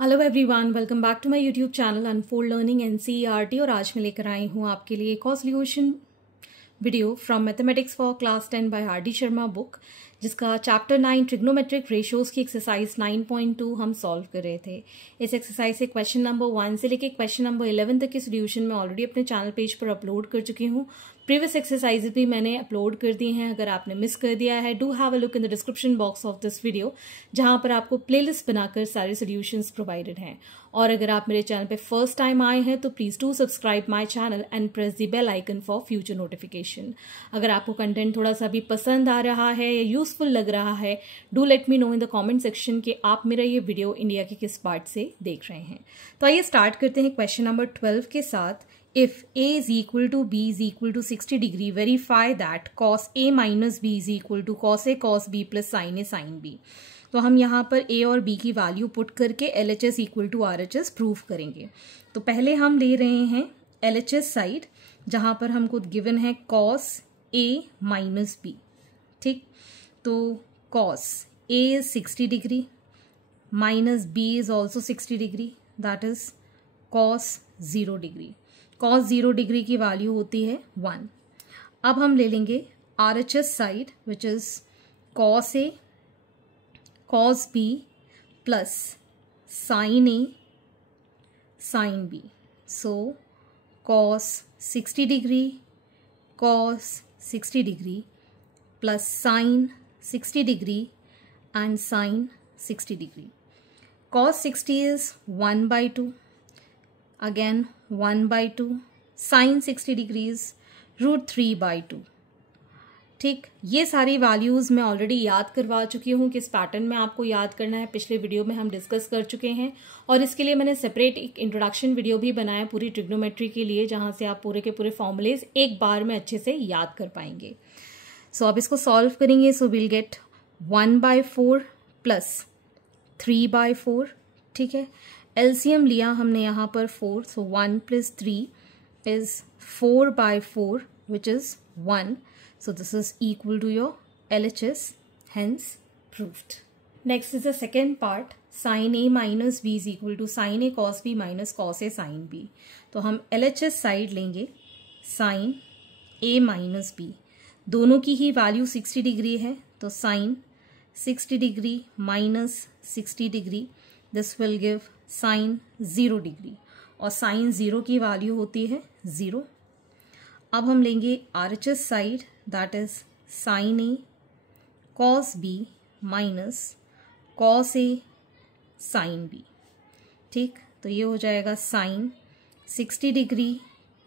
Hello everyone, welcome back to my YouTube channel unfold learning NCERT. और आज मैं लेकर आई हूँ आपके लिए एक और solution video from mathematics for class 10 by R D Sharma book, जिसका चैप्टर 9 ट्रिग्नोमेट्रिक रेशियोज की एक्सरसाइज 9.2 हम सॉल्व कर रहे थे। इस एक्सरसाइज से क्वेश्चन नंबर 1 से लेकर क्वेश्चन नंबर 11 तक की सोल्यूशन मैं ऑलरेडी अपने चैनल पेज पर अपलोड कर चुकी हूँ। प्रीवियस एक्सरसाइजेज भी मैंने अपलोड कर दी हैं। अगर आपने मिस कर दिया है, do have a look in the description box of this video, जहां पर आपको प्लेलिस्ट बनाकर सारे सोल्यूशंस प्रोवाइडेड हैं। और अगर आप मेरे चैनल पे फर्स्ट टाइम आए हैं तो please do subscribe my channel and press the bell icon for future notification. अगर आपको कंटेंट थोड़ा सा भी पसंद आ रहा है या यूजफुल लग रहा है, do let me know in the comment section कि आप मेरा ये वीडियो इंडिया के किस पार्ट से देख रहे हैं। तो आइए स्टार्ट करते हैं क्वेश्चन नंबर 12 के साथ। If a is equal to b is equal to 60 degree, verify that cos a minus b is equal to cos a cos b plus sin a sin b। तो हम यहाँ पर a और b की value put करके LHS equal to RHS prove करेंगे। तो पहले हम ले रहे हैं LHS साइड, जहाँ पर हमको गिवन है cos a माइनस b। ठीक, तो cos a is 60 degree minus b is also 60 degree, that is cos 0 degree. cos 0 degree की वैल्यू होती है 1। अब हम ले लेंगे RHS side, which is cos A cos B plus sin A sin B। So cos 60 degree cos 60 degree plus sin 60 degree and sin 60 degree. cos 60 is 1/2, again 1/2, sin 60 degrees √3/2। ठीक, ये सारी वैल्यूज मैं ऑलरेडी याद करवा चुकी हूँ। किस pattern में आपको याद करना है पिछले वीडियो में हम डिस्कस कर चुके हैं, और इसके लिए मैंने सेपरेट एक इंट्रोडक्शन वीडियो भी बनाया पूरी ट्रिग्नोमेट्री के लिए, जहां से आप पूरे के पूरे फॉर्मूलेज एक बार में अच्छे से याद कर पाएंगे। सो अब इसको सॉल्व करेंगे। So will get 1/4 plus 3/4। ठीक है, एलसीएम लिया हमने यहाँ पर 4, so 1 plus 3 is 4/4 which is 1। So this is equal to your LHS, hence proved। Next is the second part, sin a minus b is equal to sin a cos b minus cos a sin b। तो हम LHS side लेंगे sin a minus b, दोनों की ही value 60 degree है, तो sin 60 degree minus 60 degree, this will give sin 0 degree, और sin 0 की value होती है 0। अब हम लेंगे RHS side, that is sin A cos B minus cos A sin B। ठीक, तो ये हो जाएगा sin 60 degree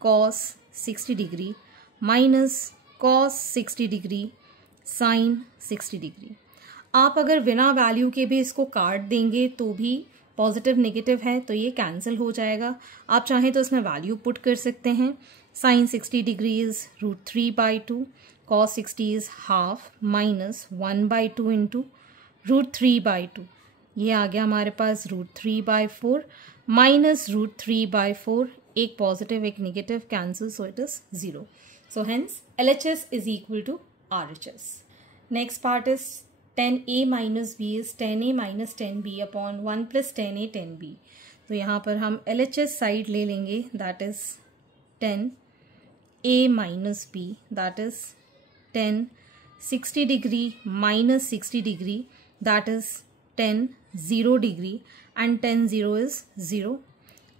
cos 60 degree minus cos 60 degree sin 60 degree. आप अगर बिना वैल्यू के भी इसको काट देंगे तो भी पॉजिटिव नेगेटिव है, तो ये कैंसिल हो जाएगा। आप चाहें तो इसमें वैल्यू पुट कर सकते हैं। sin 60 degree is √3/2, cos 60 is half minus 1/2 into √3/2। ये आ गया हमारे पास √3/4 माइनस √3/4, एक पॉजिटिव एक negative cancel, so it is 0। So hence LHS is equal to RHS। Next part is 10a minus b is 10a minus 10b upon 1 plus 10a 10b। तो यहाँ पर हम LHS साइड ले लेंगे, that is 10a minus b, that is 10 60 degree minus 60 degree, that is 10 0 degree, and 10 0 is 0।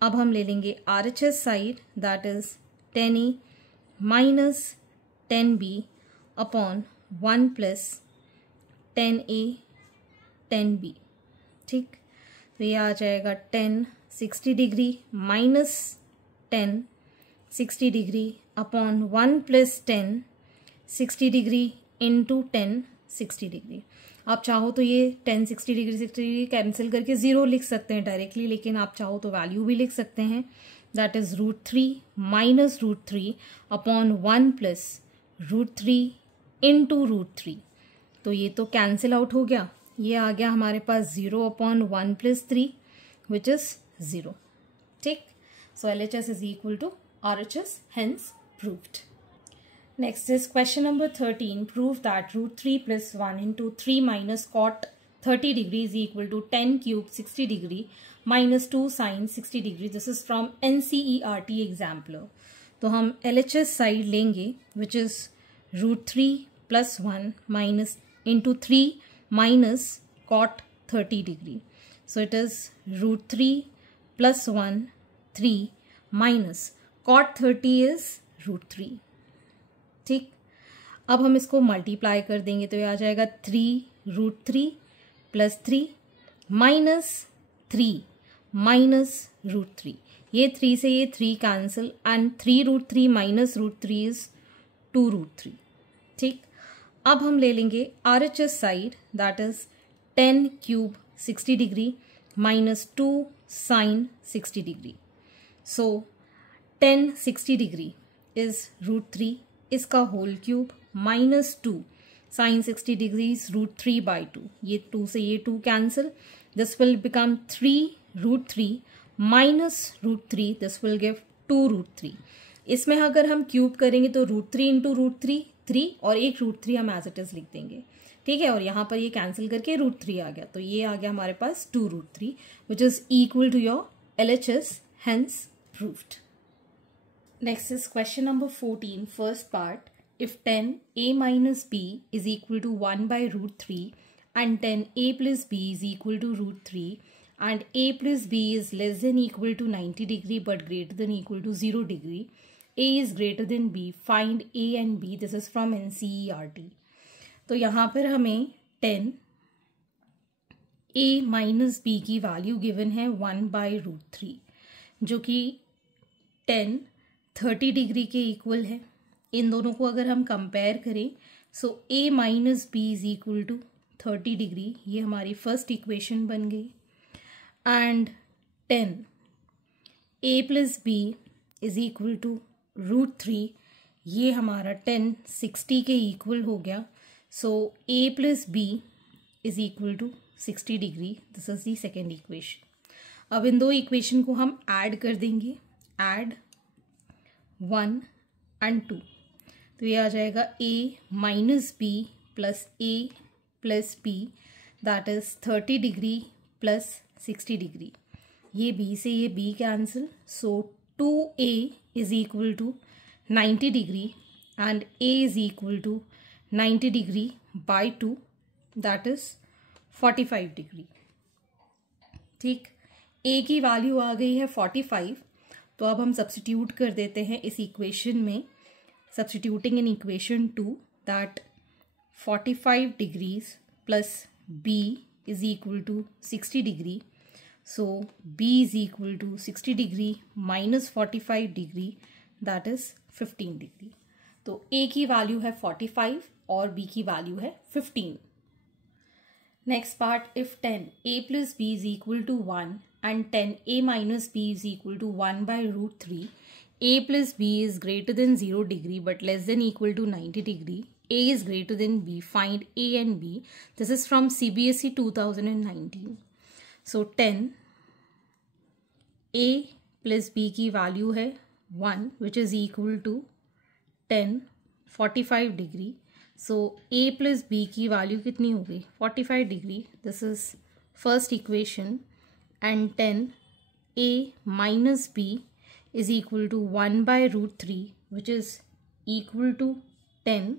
अब हम ले लेंगे RHS side, that is 10a minus 10b upon 1 plus 10a 10b। ठीक, तो ये आ जाएगा 10 60 degree minus 10 60 degree upon 1 plus 10 60 degree into 10 60 degree. आप चाहो तो ये 10 60 डिग्री 60 डिग्री कैंसिल करके 0 लिख सकते हैं डायरेक्टली, लेकिन आप चाहो तो वैल्यू भी लिख सकते हैं, that is √3 minus √3 upon 1 plus √3 into √3। तो ये तो कैंसिल आउट हो गया, ये आ गया हमारे पास 0 अपॉन 1 प्लस 3 विच इज 0। ठीक, so LHS is equal to RHS, hence proved. Next is question number 13, prove that √3 + 1 × 3 - cot 30 degree is equal to 10 cube 60 degree minus 2 sin 60 degree. This is from NCERT Exemplar. तो हम LHS side लेंगे which is √3 plus 1 minus into 3 minus cot 30 degree. So it is √3 plus 1 3 minus cot 30 is √3. ठीक, अब हम इसको multiply कर देंगे तो ये आ जाएगा 3√3 प्लस 3 माइनस 3 माइनस √3. ये 3 से ये 3 कैंसिल एंड 3√3 माइनस √3 इज 2√3. ठीक, अब हम ले लेंगे RHS side that is 10 cube 60 degree minus 2 sine 60 degree. So 10 60 degree is √3, इसका whole cube minus 2 sine 60 degrees √3 by 2. ये 2 से ये 2 cancel. This will become 3√3 minus √3. This will give 2√3. इसमें अगर हम क्यूब करेंगे तो √3 इंटू √3 3 और एक √3 हम एज इट इज लिख देंगे. ठीक है, और यहाँ पर ये कैंसिल करके √3 आ गया तो ये आ गया हमारे पास 2√3 which is equal to your LHS, hence proved. Next is question number 14, first part. If 10a minus b is equal to 1 by √3 and 10a plus b is equal to √3 and a plus b is less than equal to 90 degree but greater than equal to 0 degree, a is greater than b, find a and b. This is from NCERT. तो यहाँ पर हमें 10a minus b की value given है 1 by √3 जो कि 10 30 degree के equal है. इन दोनों को अगर हम कंपेयर करें so a minus B is equal to 30 degree. ये हमारी फर्स्ट इक्वेशन बन गई. And 10 a plus B is equal to √3, ये हमारा 10 60 के इक्वल हो गया. So a plus B is equal to 60 degree. This is the second equation. अब इन दो इक्वेशन को हम ऐड कर देंगे. ऐड 1 एंड 2 तो ये आ जाएगा a minus B plus a plus B that is 30 degree plus 60 degree. ये b से ये b cancel. So 2a is equal to 90 degree and a is equal to 90 degree by 2 that is 45 degree. ठीक, a की value आ गई है 45. तो अब हम सब्स्टिट्यूट कर देते हैं इस इक्वेशन में. Substituting in equation 2 that 45 degrees plus b is equal to 60 degree. So b is equal to 60 degree minus 45 degree that is 15 degree. तो a की वैल्यू है 45 और b की वैल्यू है 15. Next part, if 10a plus b is equal to 1 and 10a minus b is equal to 1 by √3, a plus b is greater than 0 degree but less than equal to 90 degree, a is greater than b, find a and b. This is from CBSE 2019. So 10 a plus b की value है 1 which is equal to 10 45 degree. So a plus b की value कितनी हो गई 45 degree. This is first equation. And 10 a minus b is equal to 1 by √3 which is equal to 10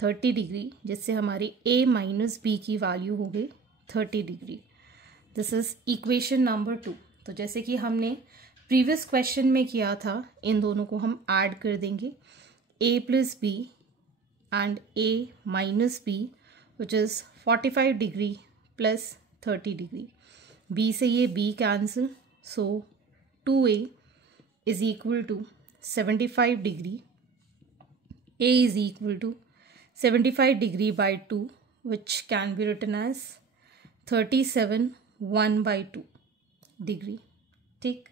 30 degree जिससे हमारी a minus b की value हो गई 30 degree. This is equation number 2. तो जैसे कि हमने प्रीवियस क्वेश्चन में किया था इन दोनों को हम ऐड कर देंगे. a plus b and a minus b which is 45 degree plus 30 degree. b से ये b cancel. So 2a is equal to 75 degree. a is equal to 75 degree by 2 which can be written as 37 1 by 2 degree. ठीक,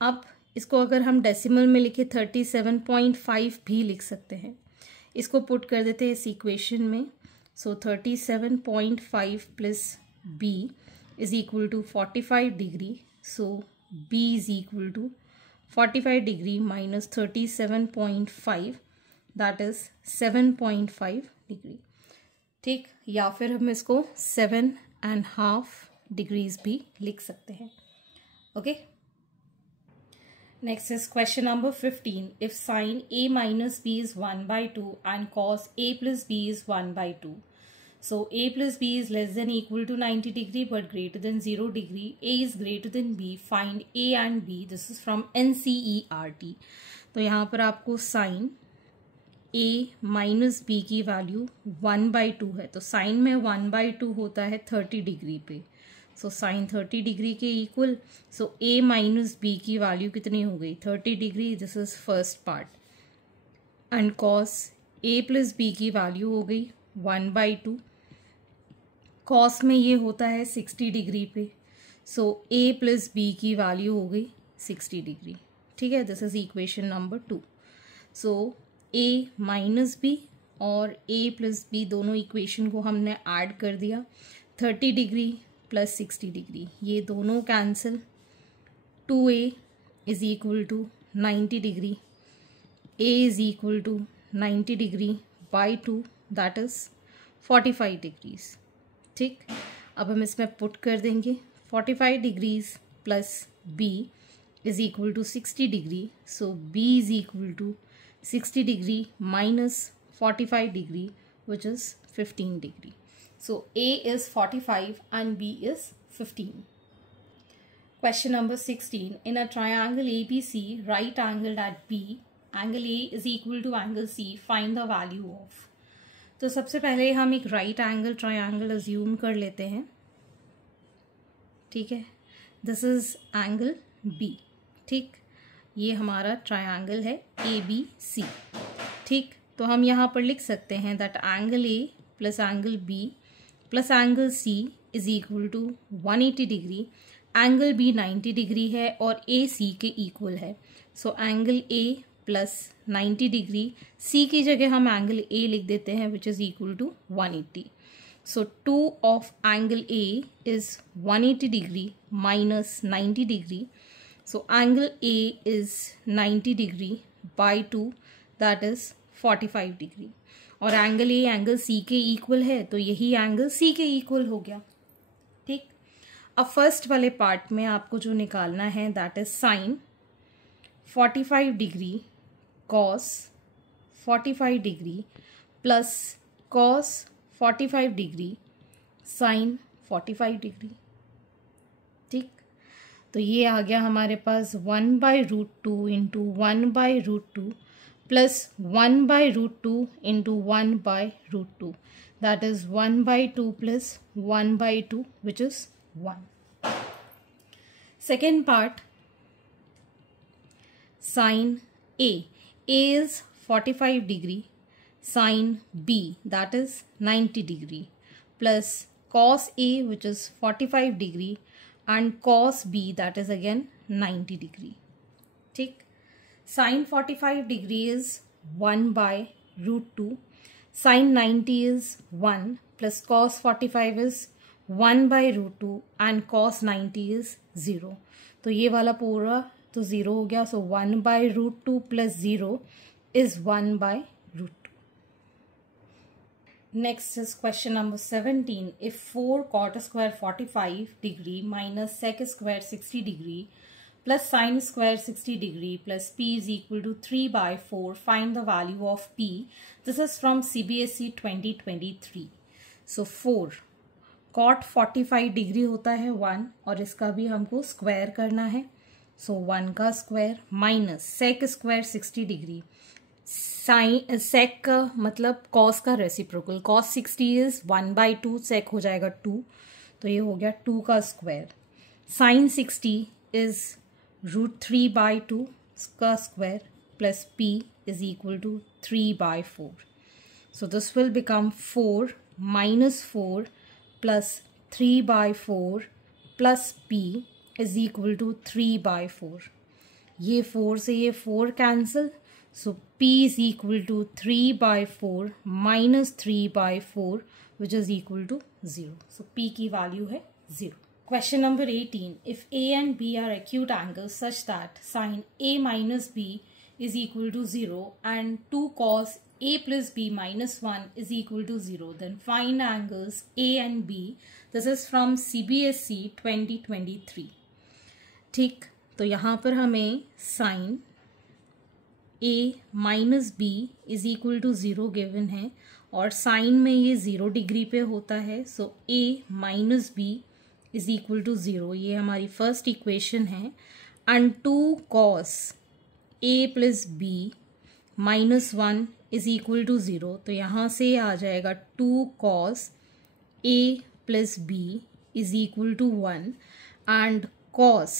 अब इसको अगर हम decimal में लिखे 37.5 भी लिख सकते हैं. इसको पुट कर देते हैं इस इक्वेशन में. So 37.5 plus b is equal to 45 degree. So b is equal to 45 degree minus 37.5 that is 7.5 degree. ठीक, या फिर हम इसको 7.5 डिग्रीज भी लिख सकते हैं। Okay, next is question number 15। If sine a minus b is 1/2 and cos a plus b is 1/2, so a plus b is less than equal to 90 degree but greater than 0 degree, a is greater than b, find a and b। this is from NCERT। तो यहाँ पर आपको sign a minus B की value 1/2 है, तो sign में 1/2 होता है 30 डिग्री पे, सो साइन 30 डिग्री के equal, so a minus B की वैल्यू कितनी हो गई 30 degree, this is first part. And cos a plus B की वैल्यू हो गई 1/2, कॉस में ये होता है 60 डिग्री पे, सो a प्लस बी की वैल्यू हो गई 60 डिग्री। ठीक है, this is equation number 2। So a minus B और a प्लस बी दोनों इक्वेशन को हमने ऐड कर दिया, 30 डिग्री प्लस 60 डिग्री, ये दोनों cancel, 2a is equal to 90 degree, a is equal to 90 degree by 2, that is 45 degrees. ठीक, अब हम इसमें पुट कर देंगे 45 degrees plus b is equal to 60 degree, so b is equal to 60 degree minus 45 degree which is 15 degree. So a is 45 and b is 15। Question number 16। In a triangle ABC, right angled at B, angle A is equal to angle C, find the value of। तो सबसे पहले हम एक right angle triangle assume कर लेते हैं। ठीक है, दिस इज एंगल बी। ठीक, ये हमारा ट्रायंगल है ABC। ठीक, तो हम यहाँ पर लिख सकते हैं that angle A plus angle B plus angle C is equal to 180 degree, angle B 90 degree है और A C के इक्वल है, so angle A plus 90 degree, C की जगह हम एंगल A लिख देते हैं which is equal to 180। So 2 of angle A is 180 degree minus 90 degree, so angle A is 90 degree by 2, that is 45 degree, और angle A angle C के equal है तो यही एंगल C के इक्वल हो गया। ठीक, अब फर्स्ट वाले पार्ट में आपको जो निकालना है that is sine 45 degree cos 45 degree plus cos 45 degree sine 45 degree. ठीक, तो ये आ गया हमारे पास 1/√2 into 1/√2 plus 1/√2 into 1/√2, that is 1/2 plus 1/2 which is 1। Second part, sine A is 45 degree, sin B that is 90 degree plus cos A which is 45 degree and cos B that is again 90 degree। ठीक, sin 45 degree is 1/√2, sin 90 is 1 plus cos 45 is 1/√2 and cos 90 is 0, तो ये वाला पूरा तो 0 हो गया, so 1/√2 plus 0 is 1/√2। Next is question number 17। If 4 cot square 45 degree minus sec square 60 degree plus sine square 60 degree plus p is equal to 3/4, find the value of p। This is from CBSE 2023। So 4 cot 45 degree होता है 1, और इसका भी हमको square करना है, so 1 का square minus sec square 60 degree, sine sec का मतलब कॉस का रेसिप्रोकल, कॉस 60 इज 1/2, सेक हो जाएगा 2, तो ये हो गया 2 का स्क्वायर, साइन 60 इज √3/2 का square plus p is equal to 3/4, so this will become 4 minus 4 plus 3/4 plus p is equal to 3/4। ये 4 से ये 4 cancel, so p is equal to 3/4 minus 3/4 which is equal to 0, so p की value है 0। Question number 18। If a and b are acute angles such that sin a minus b is equal to 0 and 2 cos a plus b minus 1 is equal to 0. Then find angles A and B. This is from CBSE 2023. ठीक, तो यहाँ पर हमें sine a minus B is equal to 0 given है और sign में ये 0 degree पे होता है. So a minus B is equal to 0, ये हमारी फर्स्ट इक्वेशन है. And 2 cos a plus b minus 1 is equal to 0, तो यहाँ से आ जाएगा 2 cos a plus B is equal to 1 and cos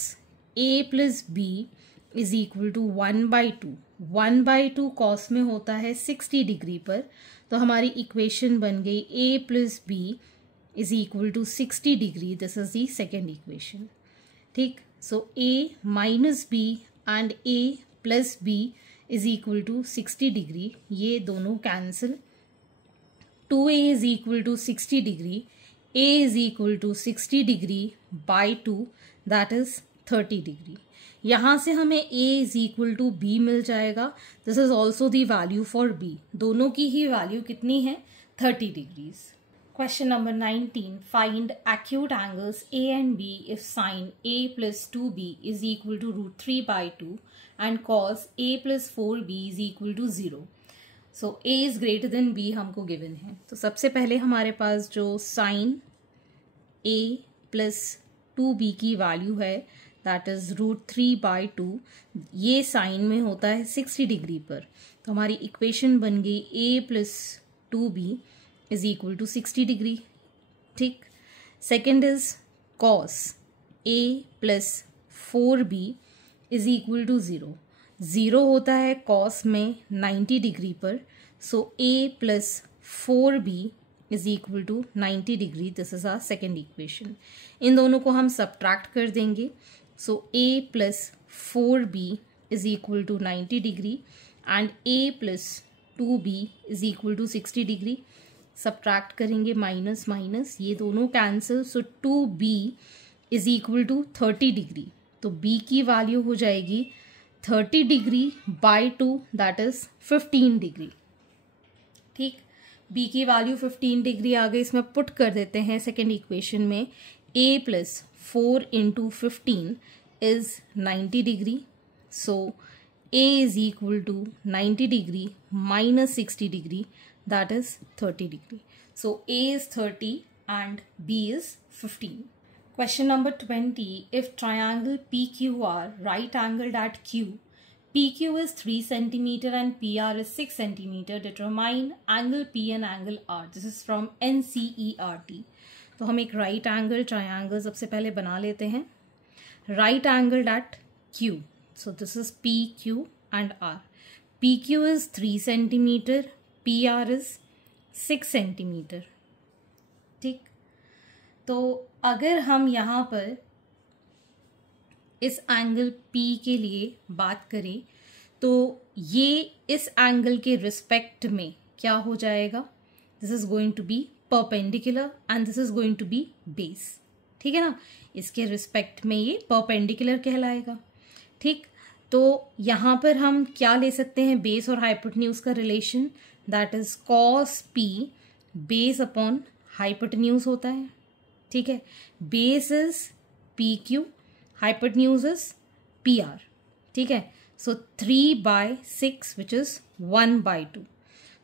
a plus B is equal to 1/2. 1/2 cos में होता है 60 डिग्री पर, तो हमारी इक्वेशन बन गई a plus B is equal to 60 degree. This is the second equation. ठीक, so a minus b and a plus B is equal to 60 degree. ये दोनों cancel. 2a is equal to 60 degree. a is equal to 60 degree by 2, that is 30 degree. यहाँ से हमें a is equal to b मिल जाएगा. This is also the value for b. दोनों की ही value कितनी है? 30 degrees. Question number 19. Find acute angles A and B if sin A plus 2B is equal to root 3/2 and cos A plus 4B is equal to 0. So A is greater than B हमको given है. तो सबसे पहले हमारे पास जो sin A plus 2B की value है that is root 3/2, ये साइन में होता है 60 डिग्री पर, तो हमारी इक्वेशन बन गई A plus 2B is equal to 60 degree. ठीक, second is cos a plus 4b is equal to 0. 0 होता है cos में 90 डिग्री पर, so a plus 4b is equal to 90 degree. This is our second equation. इन दोनों को हम subtract कर देंगे. So a plus 4b is equal to 90 degree and a plus 2b is equal to 60 degree. Subtract करेंगे minus minus, ये दोनों cancel. So 2b is equal to 30 degree. तो b की वैल्यू हो जाएगी 30 degree by 2, that is 15 degree. ठीक, b की value 15 degree आ गई. इसमें पुट कर देते हैं सेकेंड इक्वेशन में. a plus 4 into 15 is 90 degree. So a is equal to 90 degree minus 60 degree, that is 30 degree. So A is 30 and B is 15. Question number 20. If triangle PQR right angled at Q, PQ is 3 cm and PR is 6 cm, determine angle P and angle R. This is from NCERT. तो हम एक right angle triangle सबसे पहले बना लेते हैं. Right angled at Q. So this is PQ and R. PQ is 3 cm. PR is 6 centimetre. ठीक, तो अगर हम यहाँ पर इस एंगल P के लिए बात करें तो ये इस एंगल के रिस्पेक्ट में क्या हो जाएगा? This is going to be perpendicular and this is going to be base. ठीक है ना, इसके रिस्पेक्ट में ये परपेंडिकुलर कहलाएगा. ठीक, तो यहाँ पर हम क्या ले सकते हैं? बेस और हाइपोटेन्यूज का relation, that is cos P base upon hypotenuse होता है. ठीक है, base is PQ, hypotenuse is PR. ठीक है, सो 3/6 विच इज 1/2.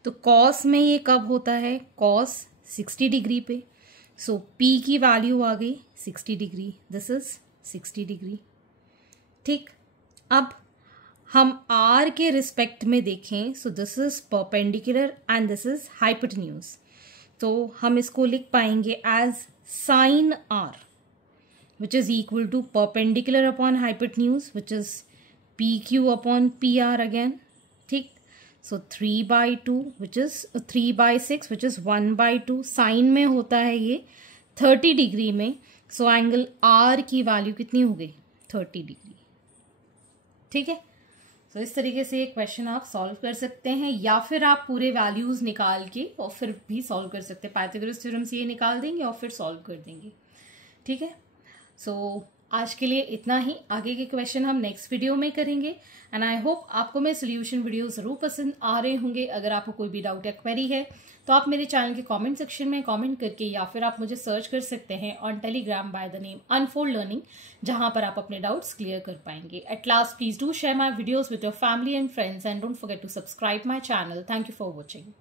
तो cos में ये कब होता है? cos 60 डिग्री पे. सो P की वैल्यू आ गई 60 डिग्री. This is 60 degree. ठीक, अब हम R के रिस्पेक्ट में देखें. So this is perpendicular and this is hypotenuse. तो हम इसको लिख पाएंगे as sine R which is equal to perpendicular upon hypotenuse which is PQ upon PR again. ठीक, so 3/2 which is 3/6 which is 1/2. Sine में होता है ये 30 डिग्री में. सो एंगल R की वैल्यू कितनी हो गई? 30 डिग्री. ठीक है, तो इस तरीके से ये क्वेश्चन आप सॉल्व कर सकते हैं, या फिर आप पूरे वैल्यूज निकाल के और फिर भी सॉल्व कर सकते हैं. पाइथागोरस थ्योरम से ये निकाल देंगे और फिर सॉल्व कर देंगे. ठीक है, सो आज के लिए इतना ही। आगे के क्वेश्चन हम नेक्स्ट वीडियो में करेंगे। एंड आई होप आपको मेरे सोल्यूशन वीडियो जरूर पसंद आ रहे होंगे। अगर आपको कोई भी डाउट या क्वेरी है तो आप मेरे चैनल के कमेंट सेक्शन में कमेंट करके, या फिर आप मुझे सर्च कर सकते हैं on Telegram by the name Unfold Learning, जहां पर आप अपने डाउट्स क्लियर कर पाएंगे। At last, please do share my videos with your family and friends and don't forget to subscribe my channel. Thank you for watching.